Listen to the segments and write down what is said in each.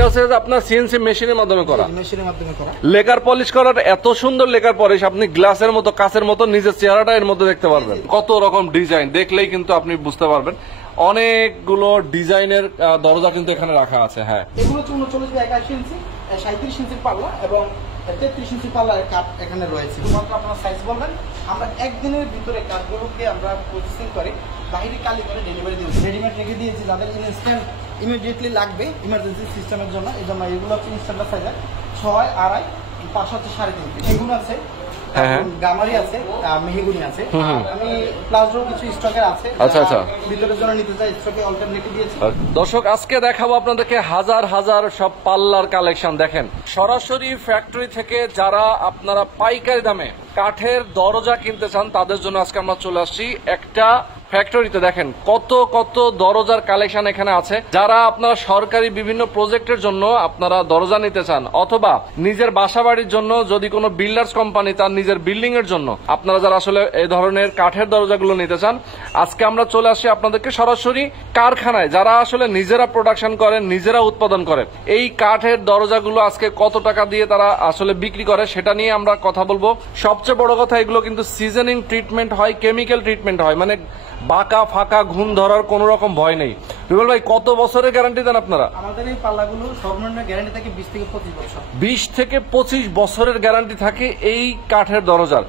এটা হচ্ছে আপনার সিএনসি মেশিনের মাধ্যমে করা, মেশিনের মাধ্যমে করা। লেকার পলিশ করার এত সুন্দর লেকার পলিশ, আপনি গ্লাসের মতো কাচের মতো নিজের চেহারাটা এর মধ্যে দেখতে পারবেন। কত রকম ডিজাইন দেখলেই কিন্তু আপনি বুঝতে পারবেন। অনেকগুলো ডিজাইনের দরজা কিন্তু এখানে রাখা আছে। হ্যাঁ, এগুলো হচ্ছে 39 বাই 81 ইঞ্চি, 37 ইঞ্চির পাল্লা এবং 33 ইঞ্চি পাল্লার কাঠ এখানে রয়েছে। শুধুমাত্র আপনার সাইজ বলবেন, আমরা একদিনের ভিতরে কাঠগুলোকে আমরা প্রসেসিং করে বাইরে কালি করে ডেলিভারি দিই। রেডিমেড রেখে দিয়েছি যাদের ইনস্ট্যান্ট ইমিডিয়েটলি লাগবে ইমার্জেন্সি সিস্টেমের জন্য। এই জন্য এগুলো হচ্ছে ইনস্ট্যান্ট সাইজের 6, 2.5, 5 হচ্ছে 3.5। এগুলো আছে, গামারি আছে, মেহগুনি আছে। আমি প্লাজো কিছু স্টকের আছে। আচ্ছা, ভিতরের জন্য নিতে চাই স্টকে অল্টারনেট রেখে দিয়েছি। দর্শক, আজকে দেখাবো আপনাদেরকে হাজার হাজার সব পাল্লার কালেকশন। দেখেন, সরাসরি ফ্যাক্টরি থেকে যারা আপনারা পাইকারি দামে কাঠের দরজা কিনতে চান তাদের জন্য আজকে আমরা চলে আসছি একটা ফ্যাক্টরিতে। দেখেন কত কত দরজার কালেকশন এখানে আছে। যারা আপনারা সরকারি বিভিন্ন প্রজেক্টের জন্য আপনারা দরজা নিতে চান, অথবা নিজের বাসা বাড়ির জন্য, যদি কোনো বিল্ডার্স কোম্পানি তার নিজের বিল্ডিং এর জন্য আপনারা যারা আসলে এই ধরনের কাঠের দরজাগুলো নিতে চান, আজকে আমরা চলে আসি আপনাদেরকে সরাসরি কারখানায়, যারা আসলে নিজেরা প্রোডাকশন করেন, নিজেরা উৎপাদন করেন। এই কাঠের দরজাগুলো আজকে কত টাকা দিয়ে তারা আসলে বিক্রি করে সেটা নিয়ে আমরা কথা বলবো। সবচেয়ে বড় কথা, এগুলো কিন্তু সিজনিং ট্রিটমেন্ট হয়, কেমিক্যাল ট্রিটমেন্ট হয়, মানে বাঁকা ফাঁকা ঘুম ধরার কোন রকম ভয় নেই। রুবেল ভাই, কত বছরের গ্যারান্টি দেন আপনারা? আমাদের এই পাল্লাগুলো সর্বনিম্ন গ্যারান্টি থাকে 20 থেকে 25 বছর। 20 থেকে 25 বছরের গ্যারান্টি থাকে এই কাঠের দরজার।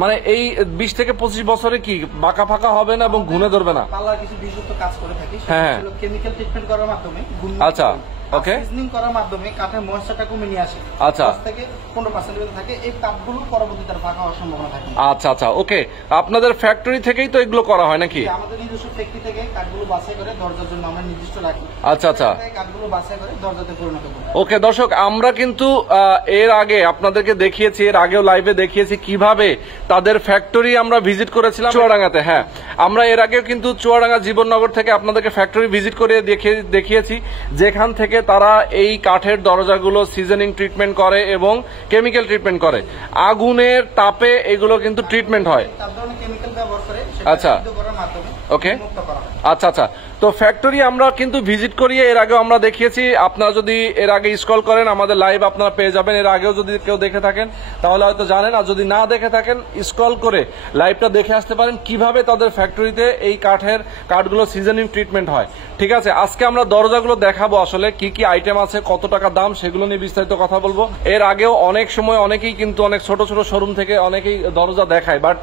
মানে এই 20 থেকে 25 বছরে কি বাঁকা ফাঁকা হবে না এবং ঘুনে ধরবে না? পাল্লার কিছু বিশুদ্ধ কাজ করে থাকি, হ্যাঁ, কেমিক্যাল ট্রিটমেন্ট করার মাধ্যমে। আচ্ছা, ওকে, সিজনিং করার মাধ্যমে কাঠের ময়েশ্চারটা কমে নিয়ে আসে। আচ্ছা, 10 থেকে 15% পর্যন্ত থাকে। এই কাঠগুলো পরবর্তীতে আর ফাঁকা হওয়ার সম্ভাবনা থাকে। আচ্ছা, ওকে। আপনাদের ফ্যাক্টরি থেকেই তো এগুলো করা হয় নাকি? আমাদের নিজস্ব ফ্যাক্টরি থেকে কাঠগুলো বাছাই করে দরজার জন্য আমরা নির্দিষ্ট রাখি। আচ্ছা, কাঠগুলো বাছাই করে দরজাতে পরিণত করি। ওকে দর্শক, আমরা কিন্তু এর আগে আপনাদেরকে দেখিয়েছি, এর আগেও লাইভে দেখিয়েছি কিভাবে তাদের ফ্যাক্টরি আমরা ভিজিট করেছিলাম চুয়াডাঙ্গাতে। হ্যাঁ, আমরা এর আগেও কিন্তু চুয়াডাঙ্গা জীবননগর থেকে আপনাদেরকে ফ্যাক্টরি ভিজিট করে দেখিয়েছি, যেখান থেকে তারা এই কাঠের দরজাগুলো সিজনিং ট্রিটমেন্ট করে এবং কেমিক্যাল ট্রিটমেন্ট করে। আগুনের তাপে এগুলো কিন্তু ট্রিটমেন্ট হয়। আচ্ছা, ওকে, আচ্ছা। তো ফ্যাক্টরি আমরা কিন্তু ভিজিট করিয়ে এর আগেও আমরা দেখিয়েছি। আপনারা যদি এর আগে স্ক্রল করেন আমাদের লাইভ আপনারা পেয়ে যাবেন। এর আগেও যদি কেউ দেখে থাকেন তাহলে হয়তো জানেন, আর যদি না দেখে থাকেন স্ক্রল করে লাইভটা দেখে আসতে পারেন কিভাবে তাদের ফ্যাক্টরিতে এই কাঠগুলো সিজনিং ট্রিটমেন্ট হয়। ঠিক আছে, আজকে আমরা দরজাগুলো দেখাবো, আসলে কি কি আইটেম আছে, কত টাকা দাম, সেগুলো নিয়ে বিস্তারিত কথা বলবো। এর আগেও অনেক সময় অনেকেই কিন্তু অনেক ছোট ছোট শোরুম থেকে অনেকেই দরজা দেখায়, বাট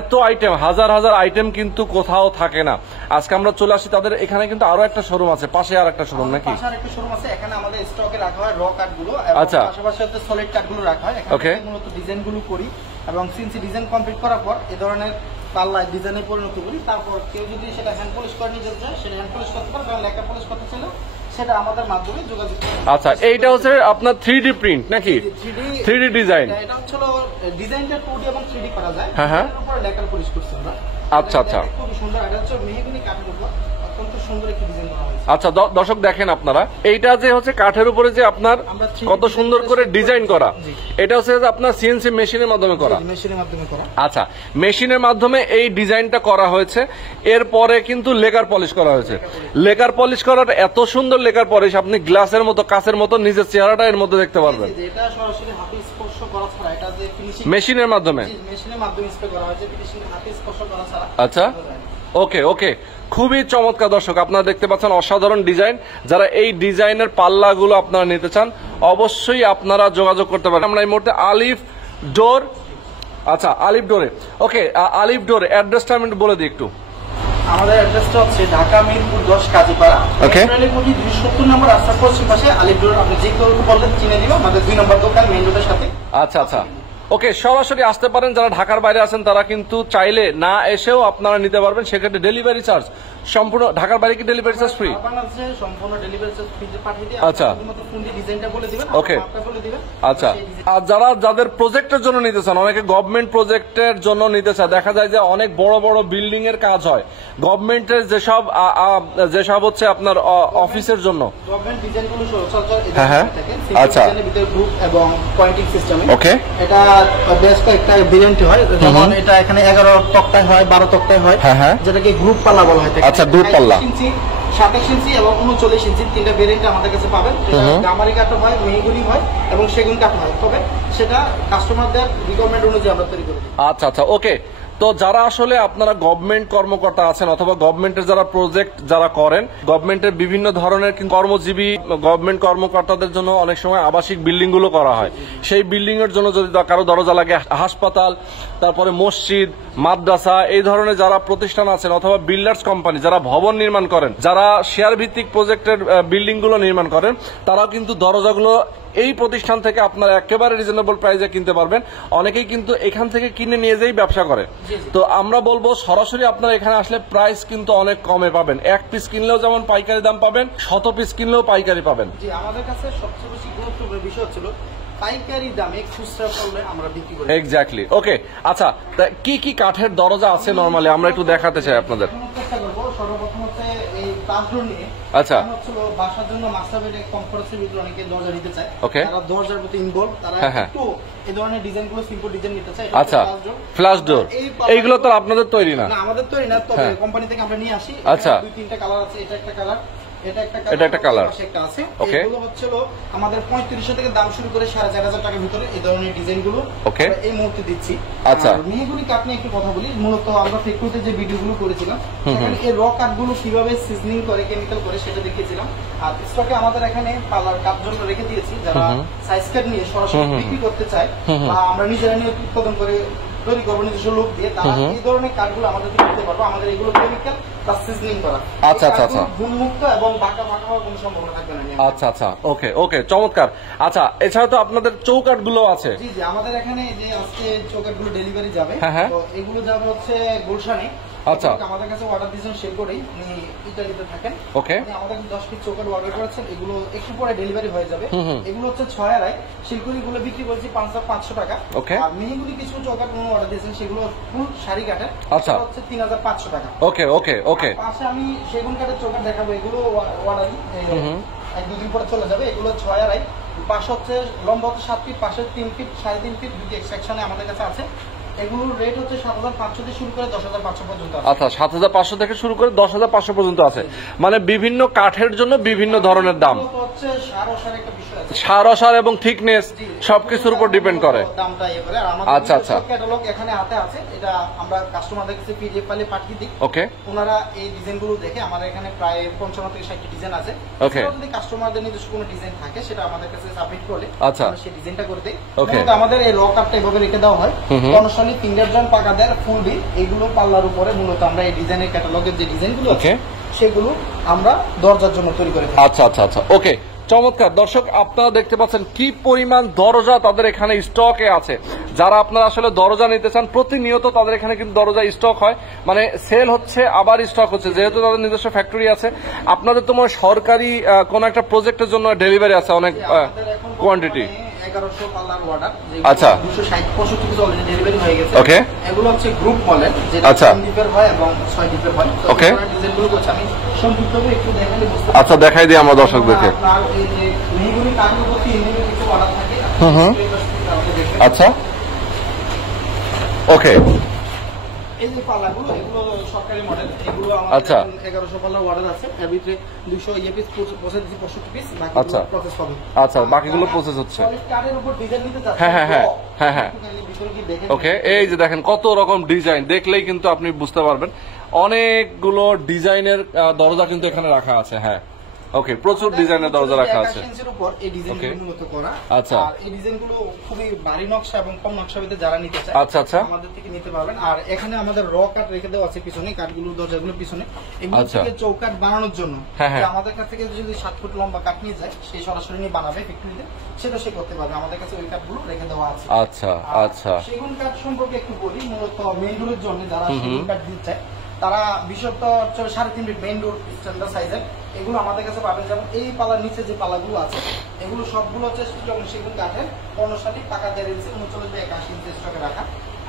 এত আইটেম, হাজার হাজার আইটেম কিন্তু কোথাও থাকে না। আজকে আমরা চলে আসি তাদের এখানে, কিন্তু আরো একটা শোরুম আছে, পাশে আর একটা শোরুম নাকি? পাশে আরেকটা শোরুম আছে, এখানে আমাদের স্টকে রাখা হয় র কাঠগুলো। আচ্ছা, পাশাপাশি হচ্ছে সলিড কাঠগুলো রাখা হয়। এখানে মূলত ডিজাইনগুলো করি এবং সিএনসি ডিজাইন কমপ্লিট করার পর এই ধরনের পাল্লা ডিজাইনে পরিণত করি। তারপর কেউ যদি সেটা হ্যান্ড পলিশ করে নিতে চায় সেটা হ্যান্ড পলিশ করতে পারে, এবং লেখা পলিশ করতে চাইলে সেটা আমাদের মাধ্যমে যোগাযোগ করতে। আচ্ছা, এইটা হচ্ছে আপনার 3D প্রিন্ট নাকি? 3D design. এটা হচ্ছে ডিজাইনটা 2D এবং 3D করা যায়। হ্যাঁ, এর উপরে লেখা পলিশ করছি আমরা। আচ্ছা, খুব সুন্দর। এটা হচ্ছে মেহগনি কাঠের উপর অত্যন্ত সুন্দর একটি ডিজাইন করা হয়েছে। আচ্ছা দর্শক, দেখেন আপনারা, এইটা যে হচ্ছে কাঠের উপরে যে আপনার কত সুন্দর করে ডিজাইন করা, এটা হচ্ছে আপনার সিএনসি মেশিনের মাধ্যমে করা। আচ্ছা, মেশিনের মাধ্যমে এই ডিজাইনটা করা হয়েছে। এরপরে কিন্তু লেকার পলিশ করা হয়েছে। লেকার পলিশ করার এত সুন্দর লেকার পলিশ, আপনি গ্লাসের মতো কাচের মতো নিজের চেহারাটা এর মধ্যে দেখতে পারবেন। এটা সরাসরি হাতে স্পর্শ করা ছাড়া, এটা যে ফিনিশিং মেশিনের মাধ্যমে স্প্রে করা হয়েছে, ফিনিশিং হাতে স্পর্শ করা ছাড়া। আচ্ছা, ওকে, খুবই চমৎকার। দর্শক, আপনারা দেখতে পাচ্ছেন অসাধারণ ডিজাইন। যারা এই ডিজাইনের পাল্লাগুলো আপনারা নিতে চান অবশ্যই আপনারা যোগাযোগ করতে পারেন। আমরা এই মুহূর্তে আলিফ ডোর, আচ্ছা আলিফ ডোরে, ওকে, আলিফ ডোর অ্যাড্রেসটা আমি বলে দিই একটু। আমাদের অ্যাড্রেসটা হচ্ছে ঢাকা মিরপুর 10 কাজীপাড়া, ওকে, 270 নম্বর রাস্তার পশ্চিম পাশে আলিফ ডোর। আপনি যে কেউ বললেন চিনে দিব, আমাদের 2 নম্বর দোকান মেইন রোডের সাথে। আচ্ছা, ওকে, সরাসরি আসতে পারেন। যারা ঢাকার বাইরে আছেন তারা কিন্তু চাইলে না এসেও আপনারা নিতে পারবেন। সেক্ষেত্রে ডেলিভারি চার্জ সম্পূর্ণ, ঢাকার বাইরে কি ডেলিভারি চার্জ ফ্রি? সম্পূর্ণ ডেলিভারি চার্জ ফ্রি পাঠিয়ে দিই। আচ্ছা, ডিজাইনটা বলে দিবেন, ওকে, আচ্ছা। আর যাদের প্রজেক্টের জন্য নিতে চান, অনেকে গভর্নমেন্ট প্রজেক্টের জন্য নিতে চায়, দেখা যায় যে অনেক বড় বড় বিল্ডিং এর কাজ হয় গভর্নমেন্টের, যেসব হচ্ছে আপনার অফিসের জন্য। গভর্নমেন্ট ডিজাইনগুলো সচরাচর হ্যাঁ, আচ্ছা, ভিতরে গ্রুপ এবং পয়েন্টিং সিস্টেমে। ওকে, এটা বেশ কয়েকটা ভেরিয়েন্ট হয়, যেমন এটা এখানে 11 তক্তায় হয়, 12 তক্তায় হয়, হ্যাঁ, যেটাকে গ্রুপ পাল্লা বলা হয়। আচ্ছা, গ্রুপ পাল্লা। 27 ইঞ্চি এবং 39 ইঞ্চি তিনটা ভেরিয়েন্ট আমাদের কাছে পাবেন। গামারি কাঠ হয়, মেহগনি হয় এবং সেগুন কাঠ হয়, তবে সেটা কাস্টমারদের রিকোয়ারমেন্ট অনুযায়ী আমরা তৈরি করি। আচ্ছা আচ্ছা, ওকে। তো যারা আসলে আপনারা গভর্নমেন্ট কর্মকর্তা আছেন অথবা গভর্নমেন্টের যারা প্রজেক্ট যারা করেন, গভর্নমেন্টের বিভিন্ন ধরনের কর্মজীবী গভর্নমেন্ট কর্মকর্তাদের জন্য অনেক সময় আবাসিক বিল্ডিং গুলো করা হয়। সেই বিল্ডিং এর জন্য যদি কারো দরজা লাগে, হাসপাতাল, তারপরে মসজিদ, মাদ্রাসা, এই ধরনের যারা প্রতিষ্ঠান আছেন অথবা বিল্ডার্স কোম্পানি যারা ভবন নির্মাণ করেন, যারা শেয়ার ভিত্তিক প্রজেক্টের বিল্ডিং গুলো নির্মাণ করেন, তারাও কিন্তু দরজাগুলো এই প্রতিষ্ঠান থেকে আপনারা একেবারে রিজনেবল প্রাইসে কিনতে পারবেন। অনেকেই কিন্তু এখান থেকে কিনে নিয়ে যেই ব্যবসা করে। তো আমরা বলবো সরাসরি আপনারা এখানে আসলে প্রাইস কিন্তু অনেক কমে পাবেন। এক পিস কিনলেও যেমন পাইকারি দাম পাবেন, 100 পিস কিনলেও পাইকারি পাবেন। জি, আমাদের কাছে সবচেয়ে বেশি গুরুত্বপূর্ণ বিষয় হচ্ছিল পাইকারি দামে খুচরা করলে আমরা বিক্রি করি। এক্স্যাক্টলি, ওকে। আচ্ছা, কি কি কাঠের দরজা আছে নরমালি আমরা একটু দেখাতে চাই আপনাদের। চেষ্টা করবো সর্বপ্রথম হচ্ছে এই প্লাস্টার নিয়ে। আচ্ছা, হচ্ছিল বাসার জন্য মাস্টার বেডে কমফোর্টের ভিতরে অনেকে দরজা নিতে চায়, ওকে। তারা দরজার প্রতি ইনভলভ, তারা একটু এই ধরনের ডিজাইনগুলো সিম্পল ডিজাইন নিতে চায়। আচ্ছা, ফ্ল্যাশ ডোর এইগুলো তো আপনাদের তৈরি না? না, আমাদের তৈরি না, তবে কোম্পানি থেকে আমরা নিয়ে আসি। আচ্ছা, 2-3টা কালার আছে, এটা একটা কালার, এটা একটা কালার আছে। এগুলো হচ্ছিল আমাদের 3500 থেকে দাম শুরু করে 4500 টাকার ভিতরে এই ধরনের ডিজাইনগুলো এই মুহূর্তে দিচ্ছি। আচ্ছা, মেহগনি কাঠ নিয়ে একটু কথা বলি। মূলত আমরা ফ্যাক্টরিতে যে ভিডিওগুলো করেছিলাম সেখানে এই র কাঠগুলো কিভাবে সিজনিং করে, কেমিক্যাল করে সেটা দেখিয়েছিলাম। আর স্টকে আমাদের এখানে পার্লার কাঠ জন্য রেখে দিয়েছি, যারা সাইজ কাট নিয়ে সরাসরি বিক্রি করতে চায় বা আমরা নিজেরা নিয়ে উৎপাদন করে তৈরি করবো নিজস্ব লোক দিয়ে, তারা এই ধরনের কাঠগুলো আমাদের দিয়ে দিতে পারবো। আমাদের এগুলো কেমিক্যাল প্লাস সিজনিং করা। আচ্ছা আচ্ছা আচ্ছা, গুণমুক্ত এবং বাঁকা বাঁকা হওয়ার কোনো সম্ভাবনা থাকবে না। আচ্ছা আচ্ছা, ওকে ওকে, চমৎকার। আচ্ছা, এছাড়া তো আপনাদের চৌকাঠ গুলো আছে? জি জি, আমাদের এখানে যে আজকে চৌকাঠ গুলো ডেলিভারি যাবে, তো এগুলো যাবে হচ্ছে গুলশানে। আচ্ছা, আমাদের কাছে অর্ডার দিয়েছেন শেয়ার করেই, উনি ইতালিতে থাকেন। ওকে, আমাদের 10 পিস চৌকাঠ অর্ডার করেছেন, এগুলো একটু পরে ডেলিভারি হয়ে যাবে। এগুলো হচ্ছে 6 আড়াই, শিলকুড়ি গুলো বিক্রি করেছি 5500 টাকা। ওকে, আর মেহগুনি কিছু চৌকাঠ অর্ডার দিয়েছেন, সেগুলো ফুল শাড়ি কাঠের, আচ্ছা, হচ্ছে 3500 টাকা। ওকে ওকে ওকে। পাশে আমি সেগুন কাঠের চৌকাঠ দেখাবো, এগুলো অর্ডার 1-2 দিন পরে চলে যাবে। এগুলো 6 আড়াই, পাশে হচ্ছে লম্বা হচ্ছে 7 ফিট, পাশে 3 ফিট, 3.5 ফিট, দুটি এক্সট্রাকশনে আমাদের কাছে আছে। এগুলোর রেট হচ্ছে 7500 থেকে শুরু করে 10500 পর্যন্ত আছে। আচ্ছা, 7500 থেকে শুরু করে 10500 পর্যন্ত আছে, মানে বিভিন্ন কাঠের জন্য বিভিন্ন ধরনের দাম। হচ্ছে সার একটা বিষয় আছে, সার এবং থিকনেস সবকিছুর উপর ডিপেন্ড করে দামটা ইয়ে করে। আর আমাদের আচ্ছা আচ্ছা, ক্যাটালগ এখানে হাতে আছে, এটা আমরা কাস্টমারদের কাছে পিডিএফ ফাইলে পাঠিয়ে দিই। ওকে, ওনারা এই ডিজাইনগুলো দেখে, আমাদের এখানে প্রায় 55 থেকে 60টি ডিজাইন আছে। ওকে, যদি কাস্টমারদের নিজস্ব কোনো ডিজাইন থাকে সেটা আমাদের কাছে সাবমিট করলে আচ্ছা আমরা সেই ডিজাইনটা করে দেই। ওকে, আমাদের এই র কাটটা এভাবে রেখে দেওয়া হয়, কনস্ট্রালি ফিঙ্গার জয়েন্ট পাকাদের ফুল বি, এগুলো পাল্লার উপরে মূলত আমরা এই ডিজাইনের ক্যাটালগের যে ডিজাইনগুলো আছে সেগুলো আমরা দরজার জন্য তৈরি করে থাকি। আচ্ছা আচ্ছা আচ্ছা, ওকে, চমৎকার। দর্শক, আপনারা দেখতে পাচ্ছেন কি পরিমাণ দরজা তাদের এখানে স্টকে আছে। যারা আপনারা আসলে দরজা নিতে চান, প্রতিনিয়ত তাদের এখানে কিন্তু দরজা স্টক হয়, মানে সেল হচ্ছে আবার স্টক হচ্ছে, যেহেতু তাদের নিজস্ব ফ্যাক্টরি আছে। আপনাদের তো মনে সরকারি কোন একটা প্রজেক্টের জন্য ডেলিভারি আছে অনেক কোয়ান্টিটি। 1100 পাল্লার অর্ডার, আচ্ছা, 260-65 পিস অলরেডি ডেলিভারি হয়ে গেছে। ওকে, এগুলো হচ্ছে গ্রুপ মডেল, যেটা 3 ডিপের হয় এবং 6 ডিপের হয়। ওকে, ডিজাইনগুলো করছি আমি সম্পূর্ণভাবে একটু দেখালে বুঝতে। আচ্ছা, দেখাই দিই আমরা দর্শকদেরকে। আপনার এই যে মেহগুনি কাঠের উপর 3 ডিপের কিছু অর্ডার থাকে। আচ্ছা, ওকে, এই যে পাল্লাগুলো, এগুলো সরকারি মডেল, এগুলো আমাদের 1100 পাল্লার অর্ডার আছে। এর ভিতরে 200 পিস প্রসেস দিছি, 65 পিস, বাকিগুলো প্রসেস হবে। আচ্ছা, বাকিগুলো প্রসেস হচ্ছে। কাঠের উপর ডিজাইন নিতে চাচ্ছেন? হ্যাঁ হ্যাঁ হ্যাঁ হ্যাঁ, ভিতরে কি দেখেন? ওকে, এই যে দেখেন কত রকম ডিজাইন, দেখলেই কিন্তু আপনি বুঝতে পারবেন। অনেকগুলো ডিজাইনের দরজা কিন্তু এখানে রাখা আছে। হ্যাঁ, ওকে, প্রচুর ডিজাইনের দরজা রাখা আছে। উপর এই ডিজাইনগুলো মূলত করা। আচ্ছা, আর এই ডিজাইনগুলো খুবই ভারী নকশা এবং কম নকশাতে যারা নিতে চায়, আচ্ছা আচ্ছা, আমাদের থেকে নিতে পারবেন। আর এখানে আমাদের র কাঠ রেখে দেওয়া আছে পিছনে, কাঠগুলো দরজাগুলো পিছনে, এগুলো থেকে চৌকাঠ বানানোর জন্য। আমাদের কাছ থেকে যদি 7 ফুট লম্বা কাঠ নিয়ে যায়, সেই সরাসরি নিয়ে বানাবে ফ্যাক্টরিতে, সেটা সে করতে পারবে। আমাদের কাছে ওই কাঠগুলো রেখে দেওয়া আছে। আচ্ছা আচ্ছা, সেগুন কাঠ সম্পর্কে একটু বলি। মূলত মেইন ডোরের জন্য যারা সেগুন কাঠ দিতে চায়, তারা বিশেষত 3.5 ফিট মেইন ডোর স্ট্যান্ডার্ড সাইজের, এগুলো আমাদের কাছে পাবেন। যেমন এই পালার নিচে যে পালাগুলো আছে, এগুলো সবগুলো হচ্ছে সেগুন কাঠের, 15 পাকা দেড় ইঞ্চি, 39 বাই 81 ইঞ্চি স্টকে রাখা।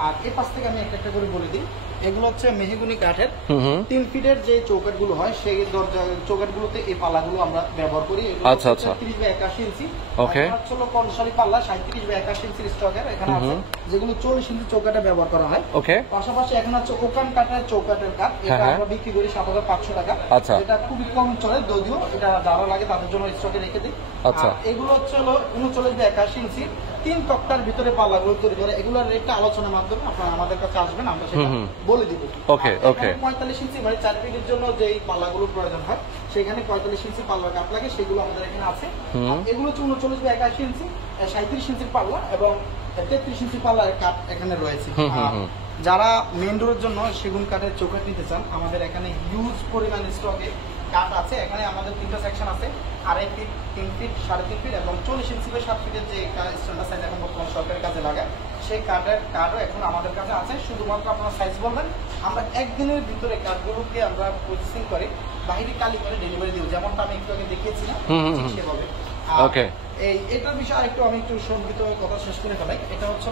আর এই পাশ থেকে আমি একটা একটা করে বলে দিই। এগুলো হচ্ছে মেহগুনি কাঠের হুম হুম 3 ফিটের যে চৌকাঠ গুলো হয় সেই দরজা চৌকাঠ গুলোতে এই পাল্লাগুলো আমরা ব্যবহার করি। আচ্ছা আচ্ছা 30 বাই 81 ইঞ্চি। ওকে হলো কর্ণশালী পাল্লা 37 বাই 81 ইঞ্চির স্টকের এখানে আছে, যেগুলো 40 ইঞ্চি চৌকাঠে ব্যবহার করা হয়। ওকে পাশাপাশি এখন হচ্ছে ওকান কাঠের চৌকাঠের কাঠ, এটা আমরা বিক্রি করি 7500 টাকা। আচ্ছা এটা খুবই কম চলে, যদিও এটা যারা লাগে তাদের জন্য স্টকে রেখে দিই। আচ্ছা এগুলো হচ্ছে 39 বাই 81 ইঞ্চি 3 তক্তার ভিতরে পাল্লাগুলো তৈরি করে। এগুলোর রেটটা আলোচনার মাধ্যমে আপনারা আমাদের কাছে আসবেন, আমরা সেটা বলে দিব। ওকে ওকে 45 ইঞ্চি মানে 4 ফিটের জন্য যেই পাল্লাগুলো প্রয়োজন হয় সেখানে 45 ইঞ্চি পাল্লার কাঠ লাগে, সেগুলো আমাদের এখানে আছে। এগুলো হচ্ছে 39 বাই 81 ইঞ্চি 37 ইঞ্চির পাল্লা এবং 33 ইঞ্চি পাল্লার কাঠ এখানে রয়েছে। যারা মেইন ডোরের জন্য সেগুন কাঠের চৌকাঠ নিতে চান, আমাদের এখানে হিউজ পরিমাণ স্টকে কাঠ আছে। এখানে আমাদের 3টা সেকশন আছে, 2.5 ফিট, 3 ফিট, 3.5 ফিট এবং 40 ইঞ্চি বাই 7 ফিটের যে স্ট্যান্ডার্ড সাইজ এখন বর্তমান সরকারের কাছে লাগায় সেই কাঠও এখন আমাদের কাছে আছে। শুধুমাত্র আপনারা সাইজ বলবেন, আমরা একদিনের ভিতরে কাঠগুলোকে আমরা প্রসেসিং করে বাইরে কালি করে ডেলিভারি দিব, যেমনটা আমি একটু আগে দেখিয়েছিলাম সেভাবে। ওকে এটার বিষয়ে একটু আমি একটু সংক্ষিপ্ত কথা শেষ করে ফেলাই। এটা হচ্ছে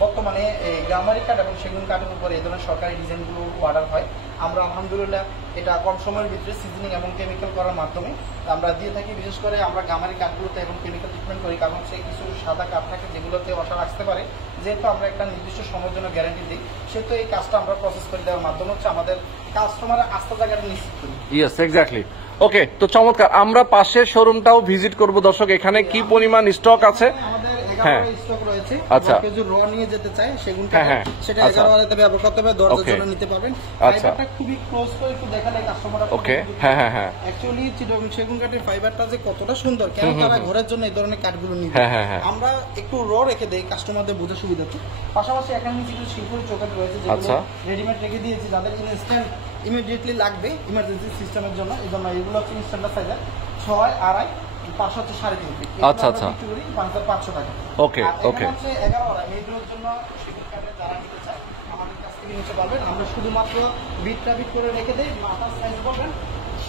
বর্তমানে গ্রামারি কাঠ এবং সেগুন কাঠের উপর এই ধরনের সরকারি ডিজাইনগুলো অর্ডার হয়। আমরা আলহামদুলিল্লাহ এটা কম সময়ের ভিতরে সিজনিং এবং কেমিক্যাল করার মাধ্যমে আমরা দিয়ে থাকি। বিশেষ করে আমরা গ্রামারি কাঠগুলোতে এবং কেমিক্যাল ট্রিটমেন্ট করি, কারণ সেই কিছু সাদা কাঠ থাকে যেগুলোতে অসার আসতে পারে। যেহেতু আমরা একটা নির্দিষ্ট সময়ের জন্য গ্যারান্টি দিই, সেহেতু এই কাজটা আমরা প্রসেস করে দেওয়ার মাধ্যমে হচ্ছে আমাদের কাস্টমারের আস্থা জায়গাটা নিশ্চিত করি। Yes exactly. ওকে, তো চমৎকার। আমরা পাশের শোরুমটাও ভিজিট করব দর্শক, এখানে কি পরিমাণ স্টক আছে। আমাদের 11 স্টক রয়েছে। আচ্ছা, কেউ যদি র নিয়ে যেতে চায় সেগুন কাঠ, সেটা 11 তে ব্যবহার করতে হবে, দরজার জন্য নিতে পারবেন। ফাইবারটা খুবই ক্লোজ করে একটু দেখালে কাস্টমাররা ওকে হ্যাঁ হ্যাঁ হ্যাঁ অ্যাকচুয়ালি চিটাগং সেগুন কাঠের ফাইবারটা যে কতটা সুন্দর, কেন তারা ঘরের জন্য এই ধরনের কাঠগুলো নিবে। আমরা একটু র রেখে দেই কাস্টমারদের বোঝার সুবিধার্থে। পাশাপাশি এখানে কিছু শিল্পের চৌকাঠ রয়েছে যেগুলো রেডিমেড রেখে দিয়েছি, যাদের ইনস্ট্যান্ট ইমিডিয়েটলি লাগবে ইমার্জেন্সি সিস্টেমের জন্য। এই জন্য এগুলো হচ্ছে স্ট্যান্ডার্ড সাইজের 6, 2.5, 5 হচ্ছে 3.5 ফিট। আচ্ছা আচ্ছা 5500 টাকা। ওকে ওকে হচ্ছে 11 মেয়েদের জন্য সেগুন কাঠের যারা নিতে চায় আমাদের কাছ থেকে নিতে পারবেন। আমরা শুধুমাত্র বিটটা বিট করে রেখে দেই। মাথার সাইজ বলবেন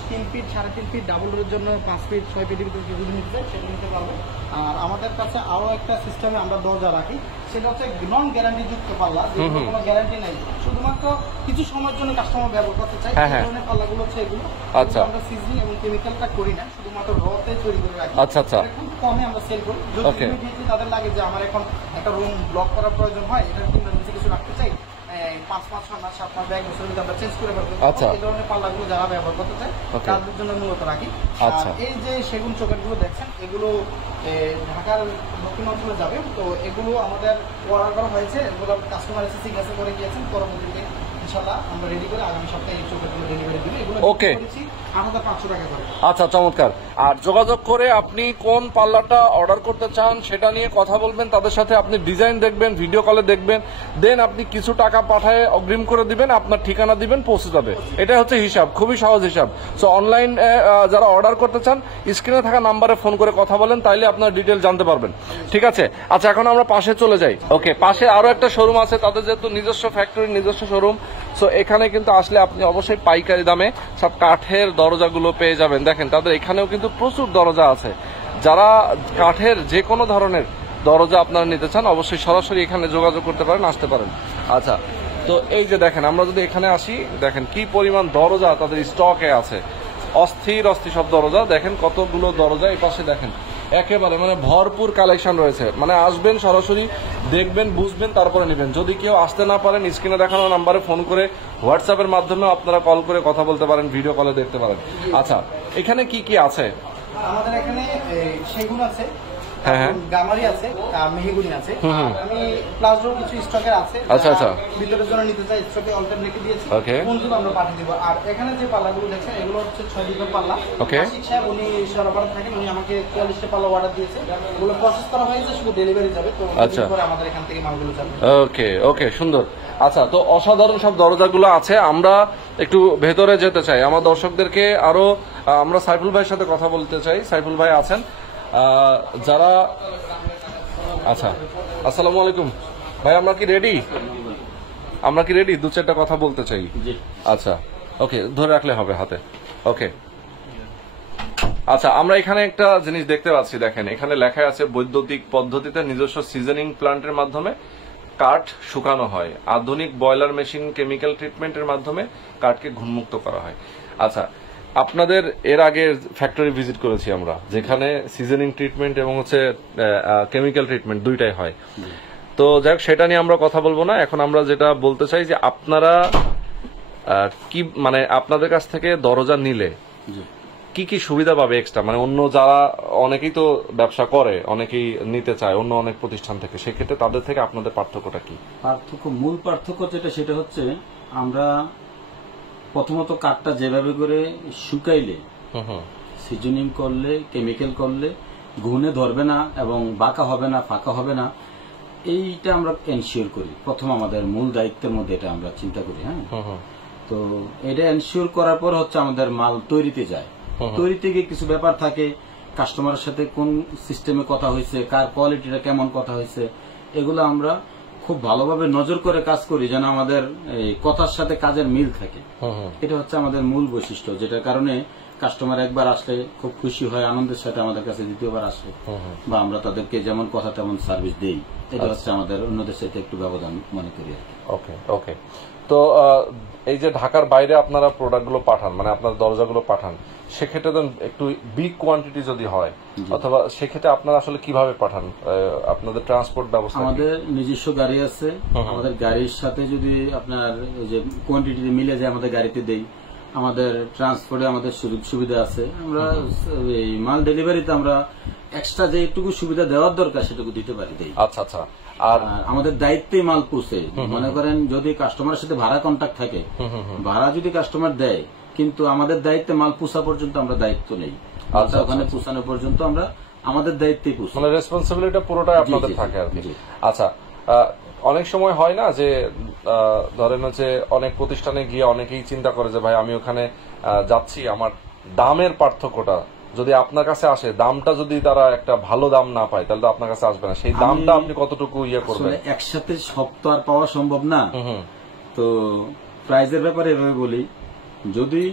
3 ফিট, 3.5 ফিট, ডাবল ডোরের জন্য 5 ফিট, 6 ফিটের ভিতরে যদি নিতে চাই সেটা নিতে পারবেন। আর আমাদের কাছে আরো একটা সিস্টেমে আমরা দরজা রাখি, সেটা হচ্ছে নন গ্যারান্টি যুক্ত পাল্লা, যেগুলো কোনো গ্যারান্টি নাই, শুধুমাত্র কিছু সময়ের জন্য কাস্টমার ব্যবহার করতে চাই। এই ধরনের পাল্লাগুলো হচ্ছে এগুলো। আচ্ছা, আমরা সিজনিং এবং কেমিক্যালটা করি না, শুধুমাত্র রতে তৈরি করে রাখি। আচ্ছা আচ্ছা, খুব কমে আমরা সেল করি। যদি ইমিডিয়েটলি তাদের লাগে যে আমার এখন একটা রুম ব্লক করার প্রয়োজন হয়, এটার ইমার্জেন্সি কিছু রাখতে চাই, 5 মাস, 6 মাস, 7 মাস, 1 বছরের ভিতরে আমরা চেঞ্জ করে পারবো। এই ধরনের পাল্লাগুলো যারা ব্যবহার করতে চায় তাদের জন্য মূলত রাখি। এই যে সেগুন চৌকাঠগুলো দেখছেন, এগুলো ঢাকার দক্ষিণ অঞ্চলে যাবে, তো এগুলো আমাদের অর্ডার করা হয়েছে, এগুলো কাস্টমার এসে সিগনেচার করে গিয়েছেন। পরবর্তীতে ইনশাআল্লাহ আমরা রেডি করে আগামী সপ্তাহে এই চৌকাঠগুলো ডেলিভারি দিব। এগুলো ওকে 8500 টাকা করে। আচ্ছা, চমৎকার। আর যোগাযোগ করে আপনি কোন পাল্লাটা অর্ডার করতে চান সেটা নিয়ে কথা বলবেন তাদের সাথে, আপনি ডিজাইন দেখবেন, ভিডিও কলে দেখবেন, দেন আপনি কিছু টাকা পাঠায় অগ্রিম করে দিবেন, আপনার ঠিকানা দিবেন, পৌঁছে যাবে। এটা হচ্ছে হিসাব, খুবই সহজ হিসাব। সো অনলাইন যারা অর্ডার করতে চান স্ক্রিনে থাকা নাম্বারে ফোন করে কথা বলেন, তাইলে আপনার ডিটেল জানতে পারবেন। ঠিক আছে, আচ্ছা এখন আমরা পাশে চলে যাই। ওকে, পাশে আরো একটা শোরুম আছে, তাদের যেহেতু নিজস্ব ফ্যাক্টরি, নিজস্ব শোরুম, সো এখানে কিন্তু আসলে আপনি অবশ্যই পাইকারি দামে সব কাঠের দরজাগুলো পেয়ে যাবেন। দেখেন তাদের এখানেও কিন্তু প্রচুর দরজা আছে। যারা কাঠের যে কোনো ধরনের দরজা আপনারা নিতে চান অবশ্যই সরাসরি এখানে যোগাযোগ করতে পারেন, আসতে পারেন। আচ্ছা, তো এই যে দেখেন আমরা যদি এখানে আসি, দেখেন কি পরিমাণ দরজা তাদের স্টকে আছে, অস্থির অস্থির সব দরজা। দেখেন কতগুলো দরজা, এই পাশে দেখেন একেবারে মানে ভরপুর কালেকশন রয়েছে। মানে আসবেন, সরাসরি দেখবেন, বুঝবেন, তারপরে নেবেন। যদি কেউ আসতে না পারেন স্ক্রিনে দেখানো নাম্বারে ফোন করে হোয়াটসঅ্যাপের মাধ্যমে আপনারা কল করে কথা বলতে পারেন, ভিডিও কলে দেখতে পারেন। আচ্ছা, এখানে কি কি আছে? আমাদের এখানে সেগুন আছে, গামারি আছে, মেহগুনি আছে। আমি প্লাজো কিছু স্টকের আছে। আচ্ছা আচ্ছা, ভিতরের জন্য নিতে চাই স্টকে অল্টার রেখে দিয়েছি, কোনগুলো আমরা পাঠিয়ে দিব। আর এখানে যে পাল্লাগুলো দেখছেন এগুলো হচ্ছে 6 ডিগ্রি পাল্লা। আশিক সাহেব উনি সরবরাহ থাকেন, উনি আমাকে 44টা পাল্লা অর্ডার দিয়েছে, ওগুলো প্রসেস করা হয়েছে, শুধু ডেলিভারি যাবে। তো পরে আমাদের এখান থেকে মালগুলো যাবে। ওকে ওকে, সুন্দর। আচ্ছা, তো অসাধারণ সব দরজাগুলো আছে। আমরা একটু ভেতরে যেতে চাই, আমার দর্শকদেরকে আরো আমরা সাইফুল ভাইয়ের সাথে কথা বলতে চাই। সাইফুল ভাই আছেন যারা। আচ্ছা, আসসালামু আলাইকুম ভাই, আমরা কি রেডি? আমরা কি রেডি? 2-4টা কথা বলতে চাই। আচ্ছা, ওকে, ধরে রাখলে হবে হাতে। ওকে, আচ্ছা, আমরা এখানে একটা জিনিস দেখতে পাচ্ছি, দেখেন এখানে লেখা আছে বৈদ্যুতিক পদ্ধতিতে নিজস্ব সিজনিং প্লান্টের মাধ্যমে কাঠ শুকানো হয়, আধুনিক বয়লার মেশিন কেমিক্যাল ট্রিটমেন্টের মাধ্যমে কাঠকে ঘুণমুক্ত করা হয়। আচ্ছা, আপনাদের এর আগে ফ্যাক্টরি ভিজিট করেছি আমরা, যেখানে সিজনিং ট্রিটমেন্ট এবং হচ্ছে কেমিক্যাল ট্রিটমেন্ট দুইটাই হয়। তো যাই হোক, সেটা নিয়ে আমরা কথা বলবো না। এখন আমরা যেটা বলতে চাই যে আপনারা কি মানে আপনাদের কাছ থেকে দরজা নিলে কি কি সুবিধা পাবে এক্সট্রা, মানে অন্য যারা অনেকেই তো ব্যবসা করে, অনেকেই নিতে চায় অন্য অনেক প্রতিষ্ঠান থেকে, সেক্ষেত্রে তাদের থেকে আপনাদের পার্থক্যটা কি? মূল পার্থক্য সেটা হচ্ছে আমরা প্রথমত কাঠটা যেভাবে করে শুকাইলে, সিজনিং করলে, কেমিক্যাল করলে ঘুণে ধরবে না এবং বাঁকা হবে না, ফাঁকা হবে না, এইটা আমরা এনশিওর করি। প্রথম আমাদের মূল দায়িত্বের মধ্যে এটা আমরা চিন্তা করি। হ্যাঁ, তো এটা এনশিওর করার পর হচ্ছে আমাদের মাল তৈরিতে যায়। তৈরিতে গিয়ে কিছু ব্যাপার থাকে, কাস্টমারের সাথে কোন সিস্টেমে কথা হয়েছে, কার কোয়ালিটিটা কেমন কথা হয়েছে, এগুলো আমরা খুব ভালোভাবে নজর করে কাজ করি যেন আমাদের কথার সাথে কাজের মিল থাকে। এটা হচ্ছে আমাদের মূল বৈশিষ্ট্য, যেটার কারণে কাস্টমার একবার আসলে খুব খুশি হয়, আনন্দের সাথে আমাদের কাছে দ্বিতীয়বার আসে, বা আমরা তাদেরকে যেমন কথা তেমন সার্ভিস দেই। এটা হচ্ছে আমাদের অন্যদের সাথে একটু ব্যবধান মনে করি। ওকে ওকে। তো এই যে ঢাকার বাইরে আপনারা প্রোডাক্টগুলো পাঠান, মানে আপনার দরজাগুলো পাঠান, সেক্ষেত্রে তো একটু বিগ কোয়ান্টিটি যদি হয়, অথবা সেক্ষেত্রে আপনারা আসলে কিভাবে পাঠান? আপনাদের ট্রান্সপোর্ট ব্যবস্থা? আমাদের নিজস্ব গাড়ি আছে। আমাদের গাড়ির সাথে যদি আপনার যে কোয়ান্টিটি মিলে যায় আমাদের গাড়িতে দেই। আমাদের ট্রান্সপোর্টে আমাদের সুযোগ সুবিধা আছে। আমরা এই মাল ডেলিভারিতে আমরা এক্সট্রা যে একটু সুবিধা দেওয়ার দরকার সেটুকু দিতে পারি, দেই। আচ্ছা আচ্ছা। আর আমাদের দায়িত্বে মাল পৌঁছে, মনে করেন যদি কাস্টমারের সাথে ভাড়া কন্ট্যাক্ট থাকে, ভাড়া যদি কাস্টমার দেয়, কিন্তু আমাদের দায়িত্বে মাল পৌঁছা পর্যন্ত আমরা দায়িত্ব নেই। ওখানে পৌঁছানো পর্যন্ত আমরা আমাদের দায়িত্বেই পৌঁছাই, মানে রেসপন্সিবিলিটি পুরোটাই আপনাদের থাকে আর কি। আচ্ছা, অনেক সময় হয় না যে ধরেন হচ্ছে অনেক প্রতিষ্ঠানে গিয়ে অনেকেই চিন্তা করে যে ভাই আমি ওখানে যাচ্ছি, আমার দামের পার্থক্যটা যদি আপনার কাছে আসে, দামটা যদি তারা একটা ভালো দাম না পায়, তাহলে তো আপনার কাছে আসবে না। সেই দামটা আপনি কতটুকু ইয়ে করবেন? একসাথে সব তো আর পাওয়া সম্ভব না। তো প্রাইসের ব্যাপারে এভাবে বলি, যদি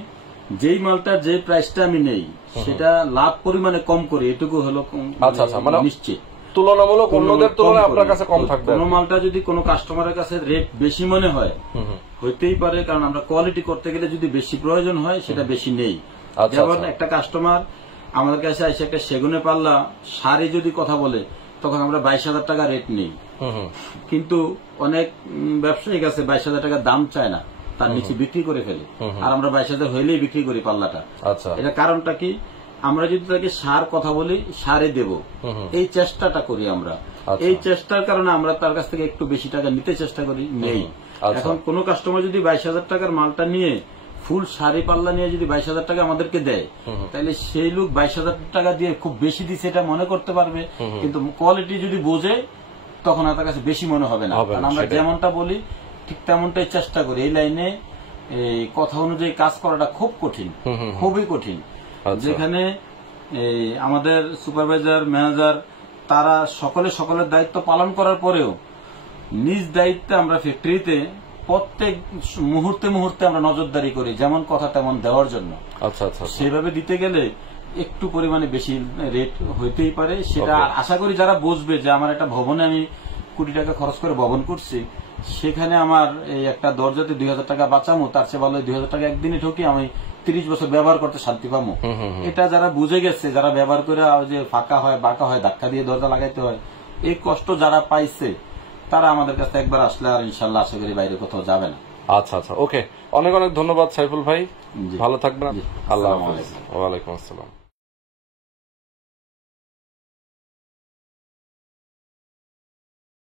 যেই মালটার যে প্রাইসটা আমি নেই সেটা লাভ পরিমাণে কম করি, এটুকু হলো মানে নিশ্চিত তুলনামূলক অন্যদের তুলনায় আপনার কাছে কম থাকবে। কোন মালটা যদি কোনো কাস্টমারের কাছে রেট বেশি মনে হয়, হইতেই পারে, কারণ আমরা কোয়ালিটি করতে গেলে যদি বেশি প্রয়োজন হয় সেটা বেশি নেই। যেমন একটা কাস্টমার আমাদের কাছে এসে একটা সেগুনে পাল্লা শাড়ি যদি কথা বলে, তখন আমরা 22,000 টাকা রেট নেই। কিন্তু অনেক ব্যবসায়িক আছে 22,000 টাকা দাম চায় না, তার নিচে বিক্রি করে ফেলে, আর আমরা 22,000 হইলেই বিক্রি করি পাল্লাটা। এটা কারণটা কি? আমরা যদি তাকে সার কথা বলি, সারে দেব, এই চেষ্টাটা করি আমরা। এই চেষ্টার কারণে আমরা তার কাছ থেকে একটু বেশি টাকা নিতে চেষ্টা করি, নেই। এখন কোন কাস্টমার যদি 22,000 টাকার মালটা নিয়ে ফুল শাড়ি পাল্লা নিয়ে যদি 22,000 টাকা আমাদেরকে দেয়, তাহলে সেই লোক 22,000 টাকা দিয়ে খুব বেশি দিচ্ছে এটা মনে করতে পারবে, কিন্তু কোয়ালিটি যদি বোঝে তখন তার কাছে বেশি মনে হবে না। কারণ আমরা যেমনটা বলি ঠিক তেমনটাই চেষ্টা করি। এই লাইনে এই কথা অনুযায়ী কাজ করাটা খুব কঠিন, খুবই কঠিন। যেখানে আমাদের সুপারভাইজার, ম্যানেজার, তারা সকলের দায়িত্ব পালন করার পরেও নিজ দায়িত্বে আমরা ফ্যাক্টরিতে প্রত্যেক মুহূর্তে মুহূর্তে আমরা নজরদারি করি, যেমন কথা তেমন দেওয়ার জন্য। সেভাবে দিতে গেলে একটু পরিমাণে বেশি রেট হইতেই পারে। সেটা আশা করি যারা বুঝবে যে আমার একটা ভবনে আমি কোটি টাকা খরচ করে ভবন করছি, সেখানে আমার এই একটা দরজাতে 2,000 টাকা বাঁচামো, তার চেয়ে ভালো 2,000 টাকা একদিনে ঠকি আমি 30 বছর ব্যবহার করতে শান্তি পাবো। এটা যারা বুঝে গেছে, যারা ব্যবহার করে যে ফাঁকা হয়, বাঁকা হয়, ধাক্কা দিয়ে দরজা লাগাইতে হয়, এই কষ্ট যারা পাইছে তারা আমাদের কাছে একবার আসলে আর ইনশাল্লাহ আশা করি বাইরে কোথাও যাবে না। আচ্ছা আচ্ছা, ওকে। অনেক অনেক ধন্যবাদ সাইফুল ভাই, ভালো থাকবেন। আল্লাহ হাফেজ। ওয়ালাইকুম আসসালাম।